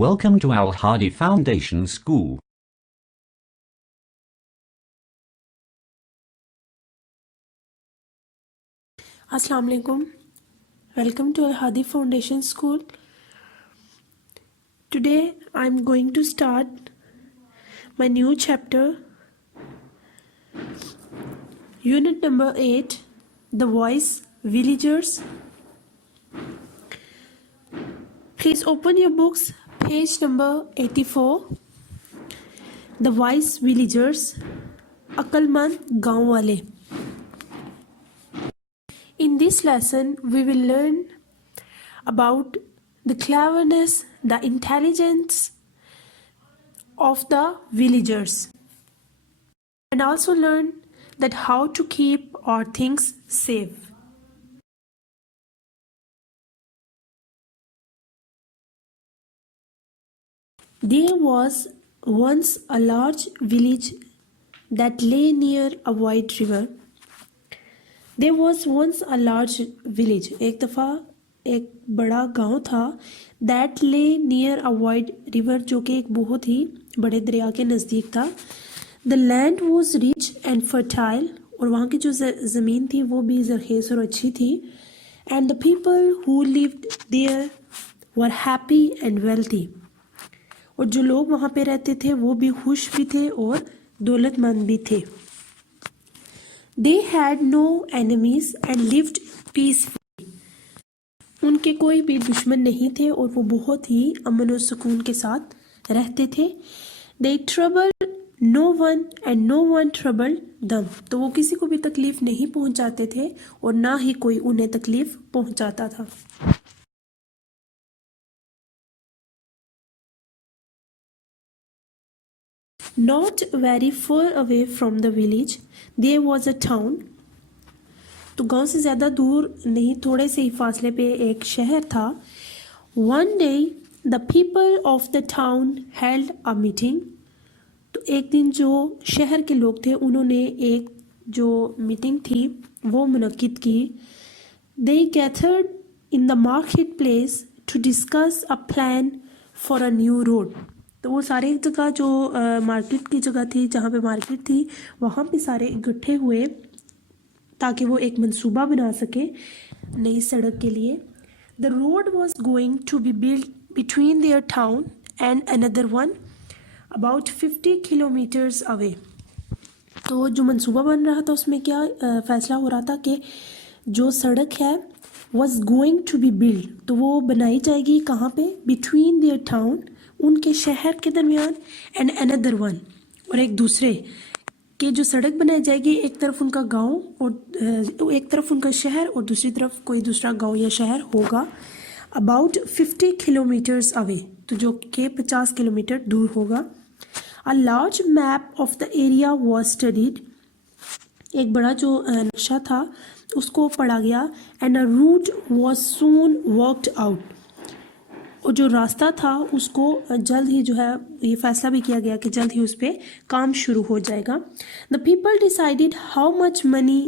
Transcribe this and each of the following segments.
Welcome to Al Hadi Foundation School. Assalamu alaikum. Welcome to Al Hadi Foundation School. Today I'm going to start my new chapter, unit number 8, The Voice Villagers. Please open your books, page number 84. The Wise Villagers, अक्लमंद गांव वाले. In this lesson, we will learn about the cleverness, the intelligence of the villagers, and also learn that how to keep our things safe. There was once a large village that lay near a wide river. There was once a large village. एक दफ़ा एक बड़ा गांव था. That lay near a wide river, जो कि एक बहुत ही बड़े दरिया के नज़दीक था. The land was rich and fertile, और वहाँ की जो ज़मीन थी वो भी ज़रख़ेज़ और अच्छी थी. And the people who lived there were happy and wealthy. और जो लोग वहाँ पे रहते थे वो भी खुश भी थे और दौलतमंद भी थे. They had no enemies and lived peacefully. उनके कोई भी दुश्मन नहीं थे और वो बहुत ही अमन और सुकून के साथ रहते थे. They troubled no one and no one troubled them. तो वो किसी को भी तकलीफ नहीं पहुंचाते थे और ना ही कोई उन्हें तकलीफ पहुंचाता था. Not very far away from the village, there was a town. तो गांव से ज़्यादा दूर नहीं, थोड़े से ही फासले पे एक शहर था. One day, the people of the town held a meeting. तो एक दिन जो शहर के लोग थे उन्होंने एक जो मीटिंग थी वो मुनक्किद की. They gathered in the marketplace to discuss a plan for a new road. तो वो सारे एक जगह जो मार्केट की जगह थी, जहाँ पे मार्केट थी, वहाँ पे सारे इकट्ठे हुए ताकि वो एक मंसूबा बना सके नई सड़क के लिए. The road was going to be built between their town and another one about 50 kilometers away. तो जो मंसूबा बन रहा था उसमें क्या फ़ैसला हो रहा था कि जो सड़क है was going to be built, तो वो बनाई जाएगी कहाँ पे? Between their town, उनके शहर के दरमियान, एंड अनदर वन, और एक दूसरे के जो सड़क बनाई जाएगी, एक तरफ उनका गांव और एक तरफ उनका शहर और दूसरी तरफ कोई दूसरा गांव या शहर होगा. अबाउट 50 किलोमीटर्स अवे, तो जो कि 50 किलोमीटर दूर होगा. A large map of the area was studied, एक बड़ा जो नक्शा था उसको पढ़ा गया. And a route was soon worked out, और जो रास्ता था उसको जल्द ही जो है ये फैसला भी किया गया कि जल्द ही उस पर काम शुरू हो जाएगा. The people decided how much money.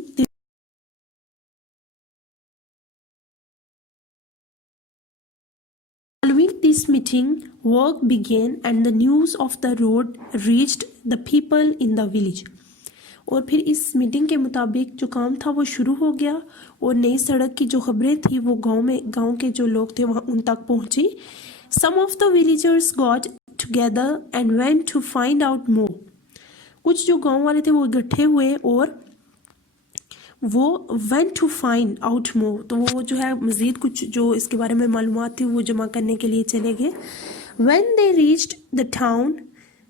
Following this meeting, work began and the news of the road reached the people in the village. और फिर इस मीटिंग के मुताबिक जो काम था वो शुरू हो गया और नई सड़क की जो खबरें थी वो गांव के जो लोग थे वहाँ उन तक पहुँची. Some of the villagers got together and went to find out more. कुछ जो गांव वाले थे वो इकट्ठे हुए और वो went to find out more, तो वो जो है मज़ीद कुछ जो इसके बारे में मालूमात थी वो जमा करने के लिए चले गए. When they reached the town,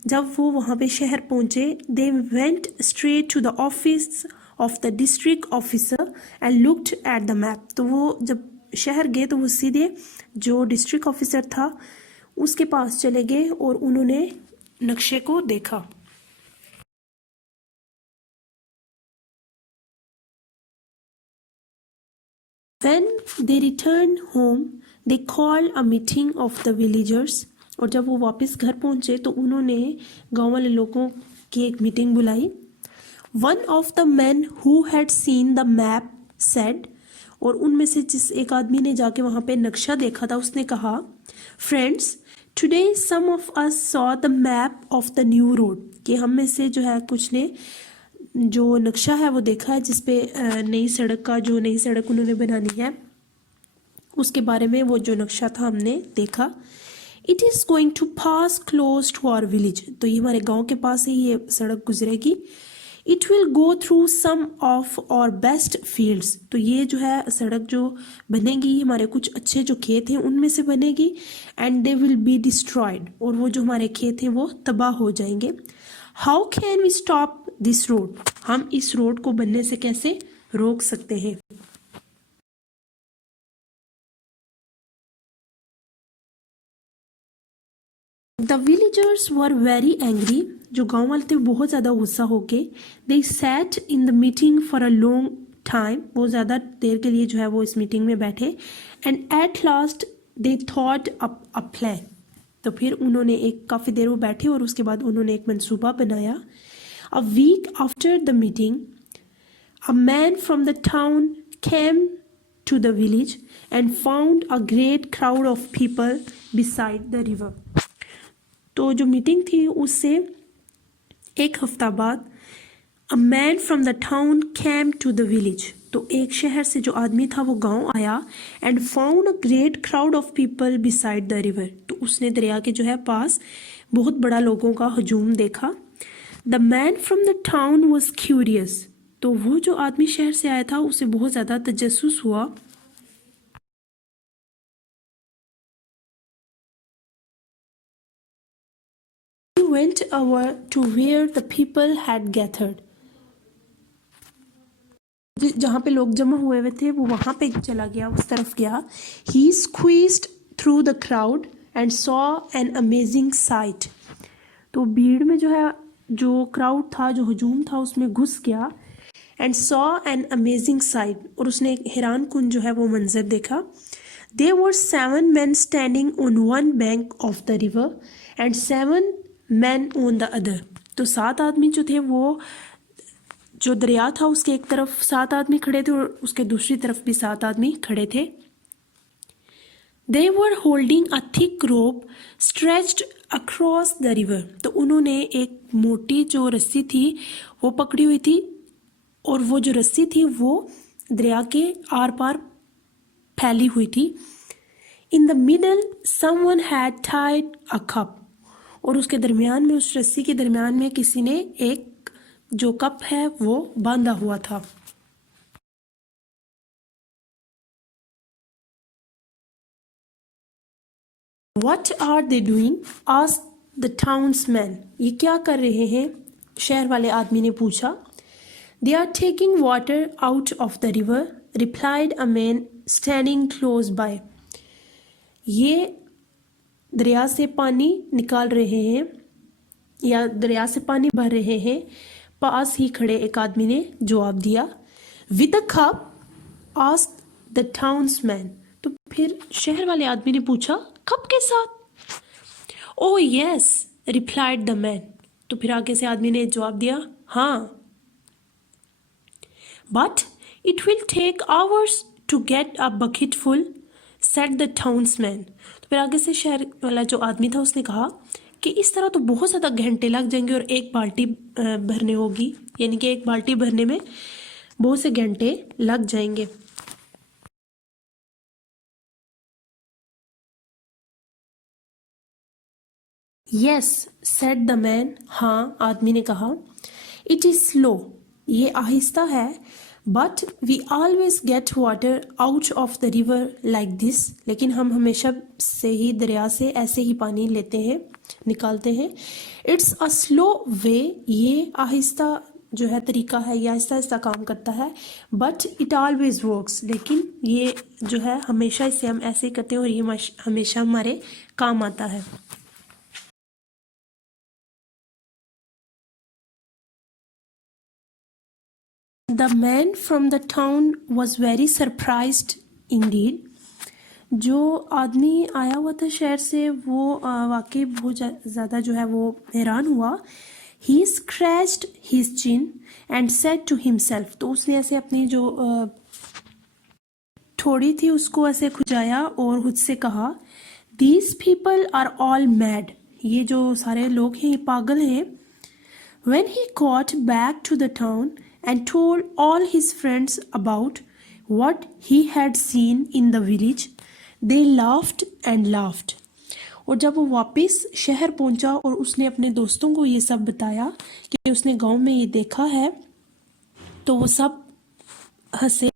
जब वो वहाँ पे शहर पहुँचे, they went straight to the office of the district officer and looked at the map. तो वो जब शहर गए तो वो सीधे जो डिस्ट्रिक्ट ऑफिसर था उसके पास चले गए और उन्होंने नक्शे को देखा. When they returned home, they called a meeting of the villagers. और जब वो वापस घर पहुंचे तो उन्होंने गांव वाले लोगों की एक मीटिंग बुलाई. One of the men who had seen the map said, और उनमें से जिस एक आदमी ने जाके वहाँ पे नक्शा देखा था उसने कहा, friends today some of us saw the map of the new road, कि हम में से जो है कुछ ने जो नक्शा है वो देखा है जिसपे नई सड़क उन्होंने बनानी है, उसके बारे में वो जो नक्शा था हमने देखा। It is going to pass close to our village, तो ये हमारे गांव के पास ही ये सड़क गुजरेगी। It will go through some of our best fields, तो ये जो है सड़क जो बनेगी हमारे कुछ अच्छे जो खेत हैं उनमें से बनेगी। And they will be destroyed, और वो जो हमारे खेत हैं वो तबाह हो जाएंगे। How can we stop this road, हम इस रोड को बनने से कैसे रोक सकते हैं। The villagers were very angry, जो गांव वाले थे बहुत ज़्यादा गुस्सा हो गए। They sat in the meeting for a long time, वो ज़्यादा देर के लिए जो है वो इस मीटिंग में बैठे। And at last they thought a plan, तो फिर उन्होंने काफ़ी देर वो बैठे और उसके बाद उन्होंने एक मंसूबा बनाया। A week after the meeting a man from the town came to the village and found a great crowd of people beside the river. तो जो मीटिंग थी उससे एक हफ्ता बाद a man from the town came to the village, तो एक शहर से जो आदमी था वो गांव आया। And found a great crowd of people beside the river, तो उसने दरिया के जो है पास बहुत बड़ा लोगों का हजूम देखा। The man from the town was curious, तो वो जो आदमी शहर से आया था उसे बहुत ज़्यादा तजस्सुस हुआ। Went over to where the people had gathered, जहाँ पे लोग जमा हुए हुए थे वो वहाँ पे चला गया, उस तरफ गया। He squeezed through the crowd and saw an amazing sight, तो भीड़ में जो है जो क्राउड था जो हजूम था उसमें घुस गया। And saw an amazing sight, और उसने एक हैरान कुन जो है वो मंजर देखा। There were 7 men standing on one bank of the river and 7 men on the other, तो 7 आदमी जो थे वो जो दरिया था उसके एक तरफ 7 आदमी खड़े थे और उसके दूसरी तरफ भी 7 आदमी खड़े थे। They were holding a thick rope stretched across the river, तो उन्होंने एक मोटी जो रस्सी थी वो पकड़ी हुई थी, और वो जो रस्सी थी वो दरिया के आर पार फैली हुई थी। In the middle someone had Tide a cup, और उसके दरमियान में उस रस्सी के दरमियान में किसी ने एक जो कप है वो बांधा हुआ था। What are they doing? asked the townsman. ये क्या कर रहे हैं? शहर वाले आदमी ने पूछा। They are taking water out of the river, replied a man standing close by. ये दरिया से पानी निकाल रहे हैं या दरिया से पानी भर रहे हैं, पास ही खड़े एक आदमी ने जवाब दिया। With a cup? asked the townsman. तो फिर शहर वाले आदमी ने पूछा, कप के साथ? Oh yes, replied the man. तो फिर आगे से आदमी ने जवाब दिया, हाँ। But it will take hours to get a bucket full, said the townsman. तो फिर आगे से शहर वाला जो आदमी था उसने कहा कि इस तरह तो बहुत ज़्यादा घंटे लग जाएंगे और एक बाल्टी भरने होगी, यानी कि एक बाल्टी भरने में बहुत से घंटे लग जाएंगे। Yes, said the man. हाँ, आदमी ने कहा। It is slow, ये आहिस्ता है। But we always get water out of the river like this. लेकिन हम हमेशा से ही दरिया से ऐसे ही पानी लेते हैं, निकालते हैं। It's a slow way, ये आहिस्ता जो है तरीका है, ये आहिस्ता आहिस्ता काम करता है। But it always works, लेकिन ये जो है हमेशा इसे हम ऐसे ही करते हैं और ये हमेशा हमारे काम आता है। The man from the town was very surprised indeed. जो आदमी आया हुआ था शहर से वो वाकई बहुत ज़्यादा जो है वो हैरान हुआ। He scratched his chin and said to himself. तो उसने ऐसे अपनी जो ठोड़ी थी उसको ऐसे खुजाया और खुद से कहा, These people are all mad. ये जो सारे लोग हैं ये पागल हैं. When he got back to the town and told all his friends about what he had seen in the village, they laughed and laughed. और जब वो वापस शहर पहुंचा और उसने अपने दोस्तों को ये सब बताया कि उसने गांव में ये देखा है, तो वो सब हंसे.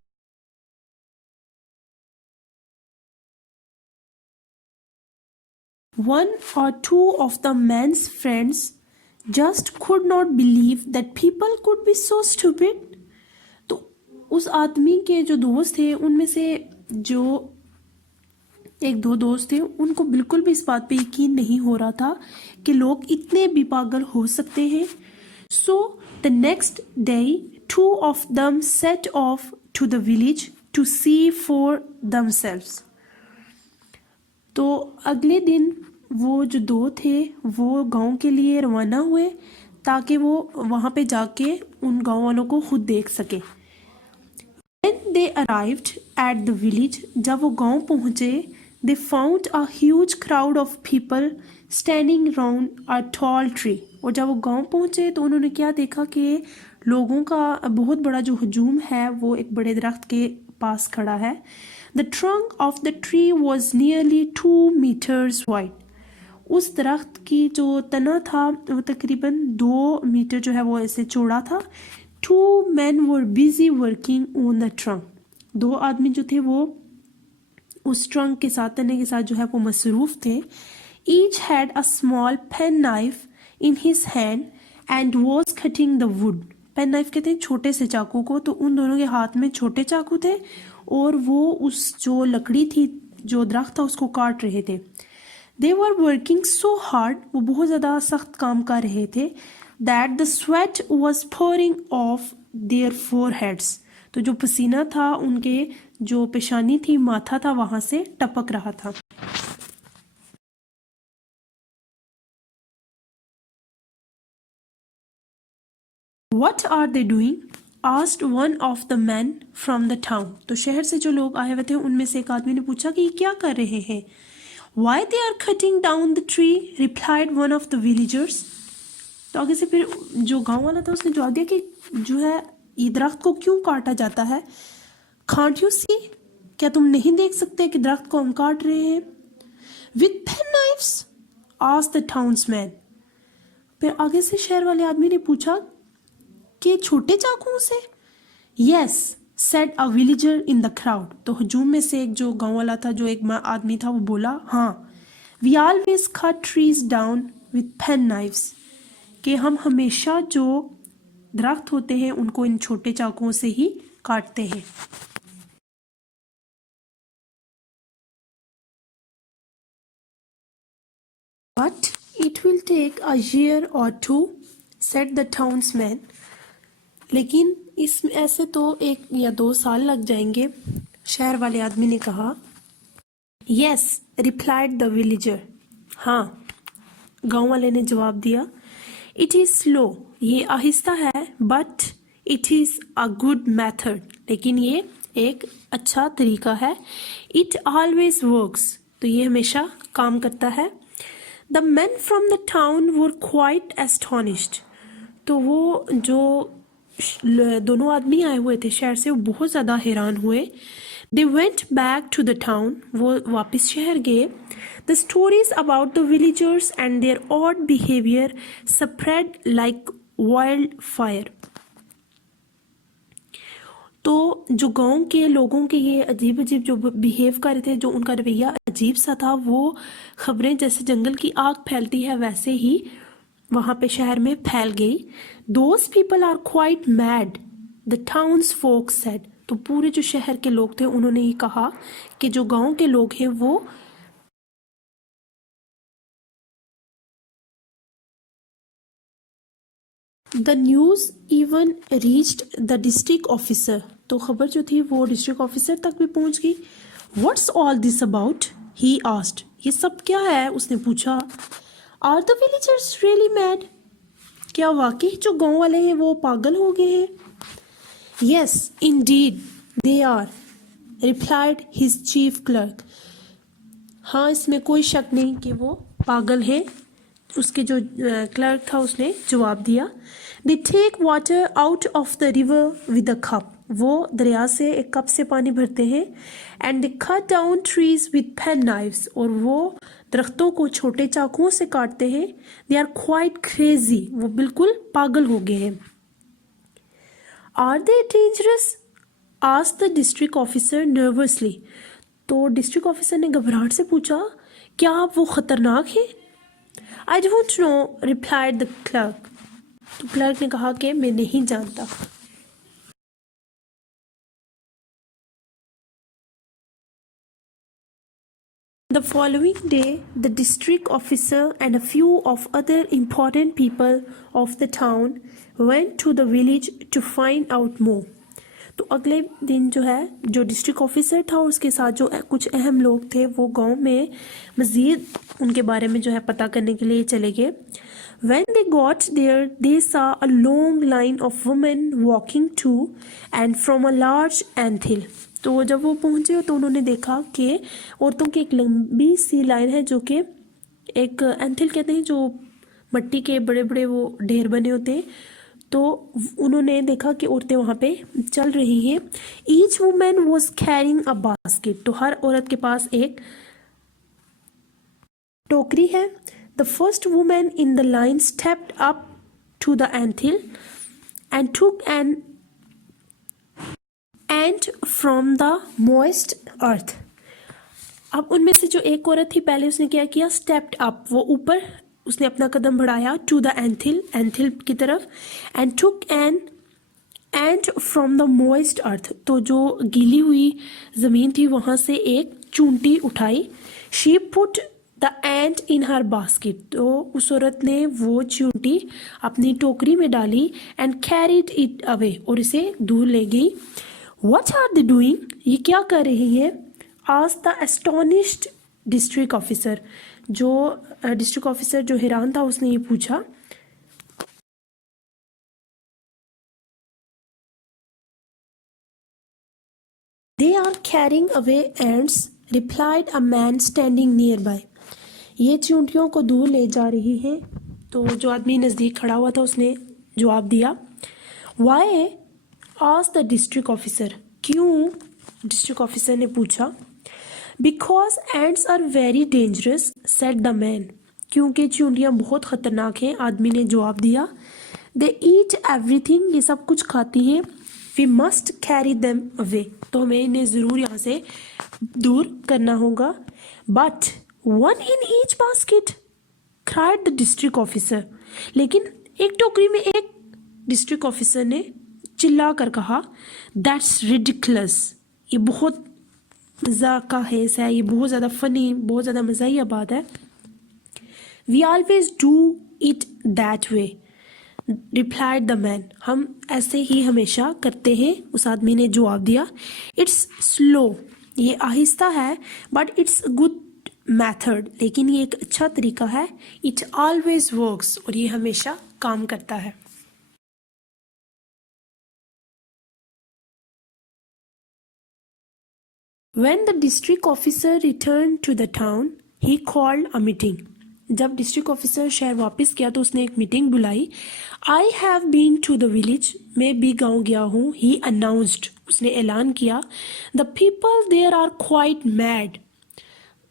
One or two of the man's friends just could not believe that people could be so stupid. तो उस आदमी के जो दोस्त थे उनमें से जो एक दो दोस्त थे उनको बिल्कुल भी इस बात पे यकीन नहीं हो रहा था कि लोग इतने भी पागल हो सकते हैं. So the next day, two of them set off to the village to see for themselves. तो अगले दिन वो जो दो थे वो गांव के लिए रवाना हुए ताकि वो वहाँ पे जाके उन गांव वालों को खुद देख सके. When they arrived at the village, जब वो गांव पहुँचे, they found a huge crowd of people standing around a tall tree. और जब वो गांव पहुँचे तो उन्होंने क्या देखा कि लोगों का बहुत बड़ा जो हजूम है वो एक बड़े दरख्त के पास खड़ा है. The trunk of the tree was nearly 2 meters wide. उस दरख्त की जो तना था वो तकरीबन 2 मीटर जो है वो ऐसे चौड़ा था. 2 men were busy working on the trunk. 2 आदमी जो थे वो उस ट्रंक के साथ तने के साथ जो है वो मसरूफ थे. Each had a small pen knife in his hand and was cutting the wood. Pen knife कहते हैं छोटे से चाकू को. तो उन दोनों के हाथ में छोटे चाकू थे और वो उस जो लकड़ी थी जो दरख्त था उसको काट रहे थे. They were working so hard, वो बहुत ज़्यादा सख्त काम कर रहे थे. That the sweat was pouring off their foreheads. तो जो पसीना था उनके जो पेशानी थी माथा था वहाँ से टपक रहा था. What are they doing? Asked one of the men from the town. तो शहर से जो लोग आए हुए थे उनमें से एक आदमी ने पूछा कि ये क्या कर रहे हैं. Why they are cutting down the tree? Replied one of the villagers. तो आगे से फिर जो गांव वाला था उसने जवाब दिया कि जो है ये दरख्त को क्यों काटा जाता है. Can't you see? क्या तुम नहीं देख सकते कि दरख्त को हम काट रहे हैं. With pen knives? Asked the townsman. फिर आगे से शहर वाले आदमी ने पूछा कि छोटे चाकुओं से. Yes, said a villager in the crowd. तो हजूम में से एक जो गांव वाला था जो एक आदमी था वो बोला हाँ. We always cut trees down with pen knives. कि हम हमेशा जो दरख्त होते हैं उनको इन छोटे चाकुओं से ही काटते हैं. But it will take a year or two, said the townsman. लेकिन इसमें ऐसे तो 1 या 2 साल लग जाएंगे, शहर वाले आदमी ने कहा. Yes, replied the villager. हाँ, गांव वाले ने जवाब दिया. It is slow. ये आहिस्ता है. But it is a good method. लेकिन ये एक अच्छा तरीका है. It always works. तो ये हमेशा काम करता है. The men from the town were quite astonished. तो वो जो दोनों आदमी आए हुए थे शहर से वो बहुत ज़्यादा हैरान हुए. They went back to the town. वो वापस शहर गए. The stories about the villagers and their odd behavior spread like wildfire. तो जो गांव के लोगों के ये अजीब अजीब जो बिहेव कर रहे थे, जो उनका रवैया अजीब सा था, वो खबरें जैसे जंगल की आग फैलती है वैसे ही वहाँ पे शहर में फैल गई. Those people are quite mad, the townsfolk said. तो पूरे जो शहर के लोग थे उन्होंने ये कहा कि जो गांव के लोग हैं वो The news even reached the district officer. तो खबर जो थी वो डिस्ट्रिक्ट ऑफिसर तक भी पहुंच गई. What's all this about? He asked. ये सब क्या है? उसने पूछा. Are the villagers really mad? क्या वाकई जो गांव वाले हैं वो पागल हो गए हैं? Yes, indeed, they are, replied his chief clerk. हाँ, इसमें कोई शक नहीं कि वो पागल है। उसके जो क्लर्क था उसने जवाब दिया। They take water out of the river with a cup. वो दरिया से एक कप से पानी भरते हैं। And they cut down trees with pen knives. और वो दरख्तों को छोटे चाकुओं से काटते हैं। They are quite crazy. वो बिल्कुल पागल हो गए हैं। Are they dangerous? Asked the district officer nervously. तो डिस्ट्रिक्ट ऑफिसर ने घबराहट से पूछा, क्या आप वो खतरनाक हैं? I don't know, replied the clerk. तो क्लर्क ने कहा कि मैं नहीं जानता। The following day, the district officer and a few of other important people of the town went to the village to find out more. तो अगले दिन जो है, जो डिस्ट्रिक्ट ऑफिसर था और उसके साथ जो कुछ अहम लोग थे वो गांव में मज़ीद उनके बारे में जो है पता करने के लिए चले गए। When they got there, they saw a long line of women walking to and from a large anthill. तो जब वो पहुंचे तो उन्होंने देखा कि औरतों की एक लंबी सी लाइन है जो कि एक एंथिल कहते हैं, जो मट्टी के बड़े बड़े वो ढेर बने होते हैं। तो उन्होंने देखा कि औरतें वहाँ पे चल रही हैं। Each women was carrying a basket. तो हर औरत के पास एक टोकरी है। The first women in the line stepped up to the anthill and took an end from the moist earth. अब उनमें से जो एक औरत थी, पहले उसने क्या किया, स्टेप्ड अप, वो ऊपर उसने अपना कदम बढ़ाया, टू द एंथिल, एंथिल की तरफ, and took an end from the moist earth. तो जो गीली हुई ज़मीन थी वहाँ से एक चूंटी उठाई। She put the and in her basket. तो उस औरत ने वो चूंटी अपनी टोकरी में डाली। एंड कैरिड इट अवे, और इसे दूर ले गई। What are they doing? ये क्या कर रही है? Asked the astonished district officer. जो डिस्ट्रिक्ट ऑफिसर जो हैरान था उसने ये पूछा। They are carrying away ants, replied a man standing nearby. ये चींटियों को दूर ले जा रही है। तो जो आदमी नज़दीक खड़ा हुआ था उसने जवाब दिया। Why? asked the district officer. क्यों? डिस्ट्रिक्ट ऑफिसर ने पूछा। Because ants are very dangerous, said the man. क्योंकि चींटियाँ बहुत ख़तरनाक हैं, आदमी ने जवाब दिया। They eat everything, ये सब कुछ खाती हैं। We must carry them away, तो हमें इन्हें ज़रूर यहाँ से दूर करना होगा। But one in each basket, cried the district officer. लेकिन एक टोकरी में एक, डिस्ट्रिक्ट ऑफिसर ने चिल्ला कर कहा, That's ridiculous. ये बहुत मजाक का हिस्सा है, ये बहुत ज़्यादा फनी, बहुत ज़्यादा मज़ाहिया बात है। We always do it that way, replied the man. हम ऐसे ही हमेशा करते हैं, उस आदमी ने जवाब दिया। It's slow, ये आहिस्ता है, but it's a good method, लेकिन ये एक अच्छा तरीका है। It always works, और ये हमेशा काम करता है। When the district officer returned to the town, he called a meeting. जब डिस्ट्रिक्ट ऑफिसर शहर वापस गया तो उसने एक मीटिंग बुलाई। I have been to the village, मैं भी गांव गया हूँ। He announced, उसने ऐलान किया। The people there are quite mad,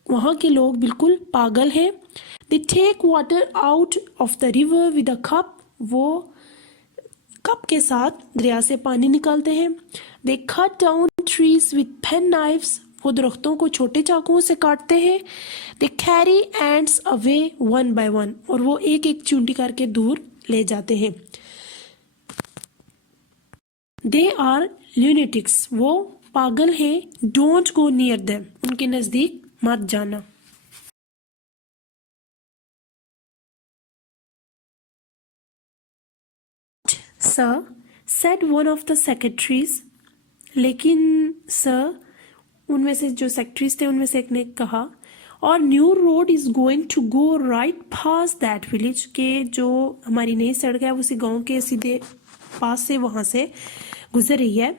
वहाँ के लोग बिल्कुल पागल हैं। They take water out of the river with a cup, वो कप के साथ दरिया से पानी निकालते हैं। They cut down trees with pen knives, वो दरख्तों को छोटे चाकुओं से काटते हैं। They carry ants away one by one, और वो एक एक चूंटी करके दूर ले जाते हैं। They are lunatics, वो पागल हैं। Don't go near them, उनके नज़दीक मत जाना। Sir, said one of the secretaries. लेकिन सर, उनमें से जो सेक्रेटरीज थे उनमें से एक ने कहा, our new road is going to go right past that village, के जो हमारी नई सड़क है वो उसी गांव के सीधे पास से वहां से गुजर रही है।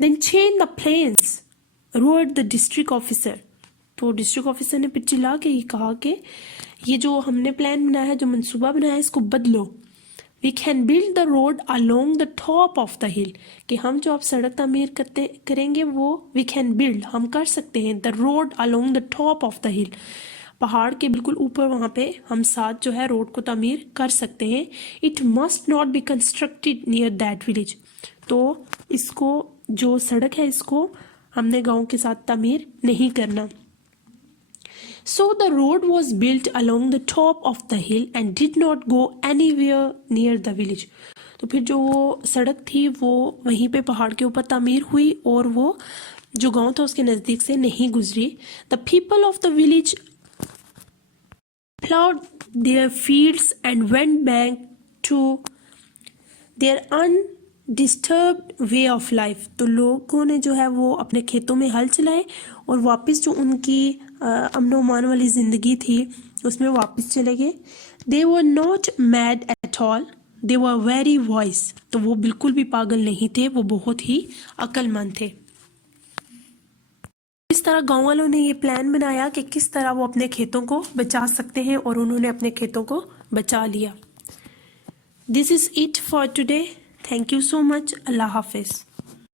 Then change the plans, roared the district officer, तो डिस्ट्रिक्ट ऑफिसर ने फिर चिल्ला के ही कहा कि ये जो हमने प्लान बनाया है, जो मंसूबा बनाया है, इसको बदलो। We can build the road along the top of the hill, कि हम जो आप सड़क तामीर करेंगे वो वी कैन बिल्ड, हम कर सकते हैं, the road along the top of the हिल, पहाड़ के बिल्कुल ऊपर वहाँ पे हम साथ जो है रोड को तामीर कर सकते हैं। It must not be constructed near that village, तो इसको जो सड़क है इसको हमने गांव के साथ तामीर नहीं करना। So the road was built along the top of the hill and did not go anywhere near the village. तो फिर जो वो सड़क थी वो वहीं पे पहाड़ के ऊपर तामीर हुई और वो जो गांव था उसके नज़दीक से नहीं गुजरी। The people of the village plowed their fields and went back to their undisturbed way of life. तो लोगों ने जो है वो अपने खेतों में हल चलाए और वापस जो उनकी अमनो अमान वाली ज़िंदगी थी उसमें वापस चले गए। They were not mad at all, they were very wise. तो वो बिल्कुल भी पागल नहीं थे, वो बहुत ही अक्लमंद थे। इस तरह गांव वालों ने ये प्लान बनाया कि किस तरह वो अपने खेतों को बचा सकते हैं और उन्होंने अपने खेतों को बचा लिया। This is it for today. Thank you so much. Allah Hafiz.